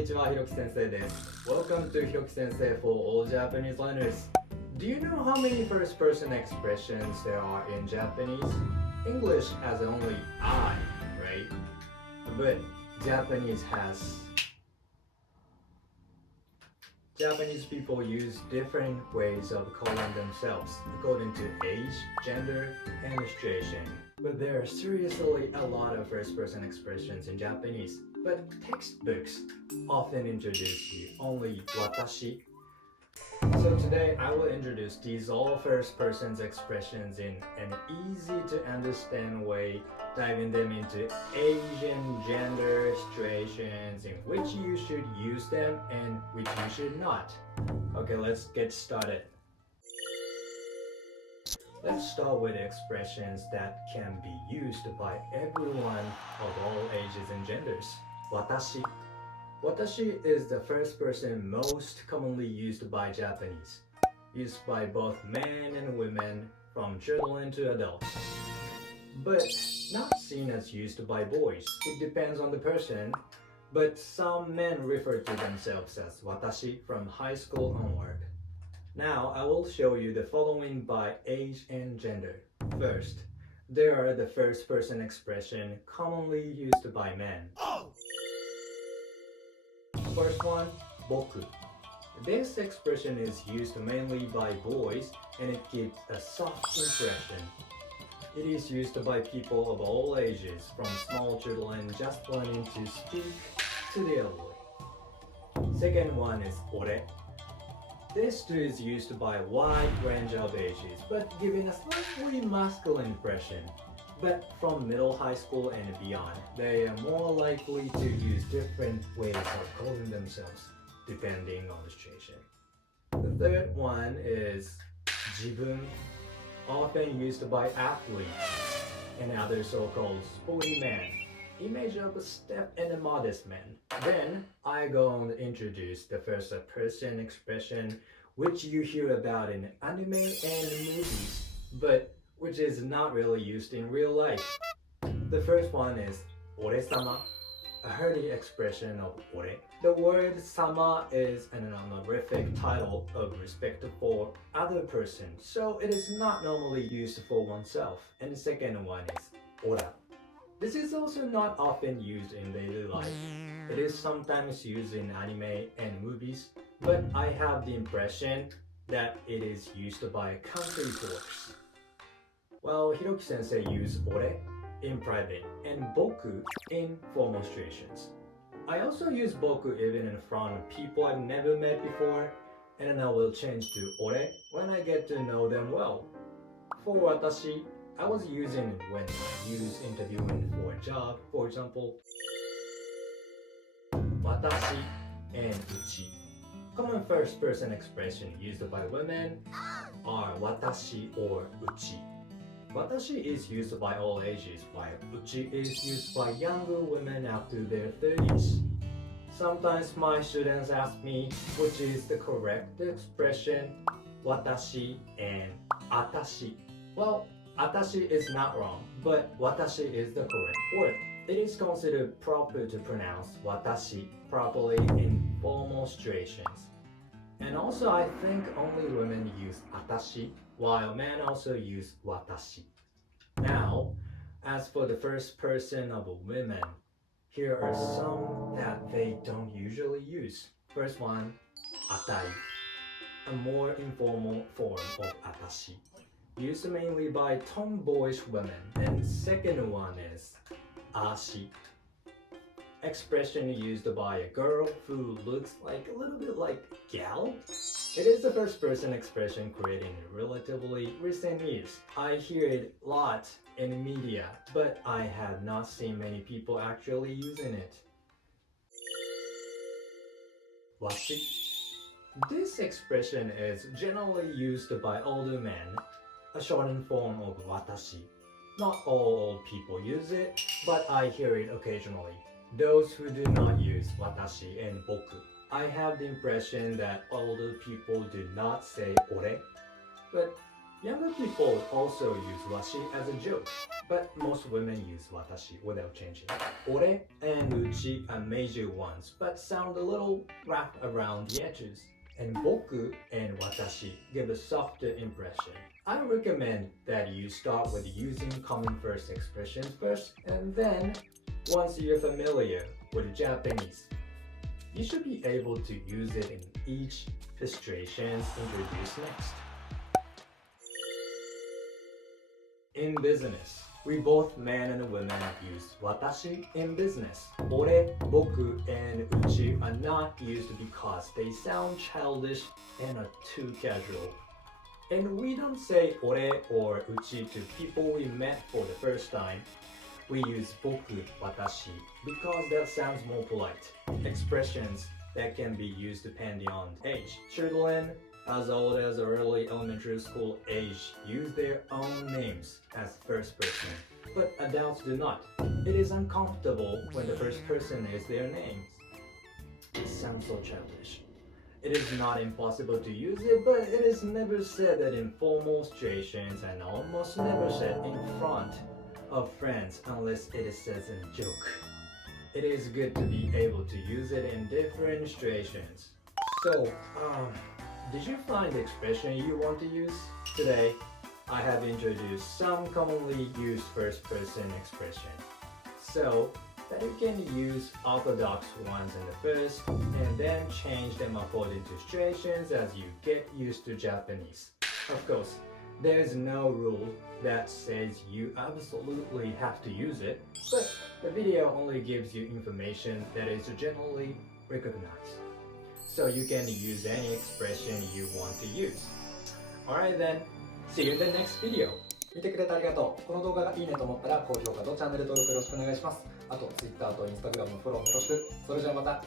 にちは、ひろき先生です。Welcome to ひろき先生 for all Japanese learners. Do you know how many first-person expressions there are in Japanese? English has only I, right? But Japanese people use different ways of calling themselves according to age, gender, and situation. But there are seriously a lot of first-person expressions in Japanese. But textbooks often introduce you only watashi. So today I will introduce these all first-person expressions in an easy-to-understand way, diving them into age and gender situations in which you should use them and which you should not. Okay, let's get started. Let's start with expressions that can be used by everyone of all ages and genders. Watashi. Watashi is the first person most commonly used by Japanese, used by both men and women from children to adults, but not seen as used by boys. It depends on the person, but some men refer to themselves as watashi from high school onward. Now I will show you the following by age and gender. First, there are the first person expression commonly used by men. First one, boku. This expression is used mainly by boys and it gives a soft impression. It is used by people of all ages, from small children just learning to speak to the elderly. Second one is ore. This too is used by a wide range of ages, but giving a slightly masculine impression. But from middle high school and beyond, they are more likely to use different ways of calling themselves, depending on the situation. The third one is jibun, often used by athletes and other so-called sporty men. Image of a stiff and a modest man. Then I go on to introduce the first person expression, which you hear about in anime and movies, but which is not really used in real life. The first one is ore-sama, a hearty expression of ore. The word sama is an honorific title of respect for other person, so it is not normally used for oneself. And the second one is ora. This is also not often used in daily life. It is sometimes used in anime and movies, but I have the impression that it is used by country folks. Well, Hiroki sensei used ore in private and boku in formal situations. I also use boku even in front of people I've never met before, and then I will change to ore when I get to know them well. For watashi, I was using it when I use interviewing for a job, for example. Watashi and uchi. Common first person expression used by women are watashi or uchi. Watashi is used by all ages, while uchi is used by younger women up to their 30s. Sometimes my students ask me which is the correct expression, watashi and atashi. Well, atashi is not wrong, but watashi is the correct word. It is considered proper to pronounce watashi properly in formal situations. And also I think only women use atashi, while men also use watashi. Now, as for the first person of women, here are some that they don't usually use. First one, atai, a more informal form of atashi, used mainly by tomboyish women. And second one is ashi, expression used by a girl who looks like a little bit like gal. It is the first person expression created in relatively recent years. I hear it a lot in media, but I have not seen many people actually using it. Washi. This expression is generally used by older men, a shortened form of watashi. Not all old people use it, but I hear it occasionally. Those who do not use watashi and boku, I have the impression that older people do not say ore, but Younger people also use washi as a joke, but most women use watashi without changing. Ore and uchi are major ones, but sound a little rough around the edges. And boku and watashi give a softer impression. I recommend that you start with using common first expressions first, and then, once you're familiar with Japanese, you should be able to use it in each illustrations introduced next. In business, we both men and women use watashi in business. Ore, boku, and uchi are not used because they sound childish and are too casual. And we don't say ore or uchi to people we met for the first time. We use boku, watashi because that sounds more polite. Expressions that can be used depending on age. Children as old as early elementary school age use their own names as first person, but adults do not. It is uncomfortable when the first person is their names. It sounds so childish. It is not impossible to use it, but it is never said at informal situations and almost never said in front of friends unless it is said in a joke. It is good to be able to use it in different situations. So, did you find the expression you want to use? Today, I have introduced some commonly used first-person expressions, so that you can use orthodox ones in the first and then change them according to situations as you get used to Japanese. Of course, there is no rule that says you absolutely have to use it, but the video only gives you information that is generally recognized. So you can use any expression you want to use. Alright then, see you in the next video. 見てくれてありがとう。この動画がいいねと思ったら高評価とチャンネル登録よろしくお願いします。あと Twitter と Instagram のフォローもよろしく。それじゃあまた。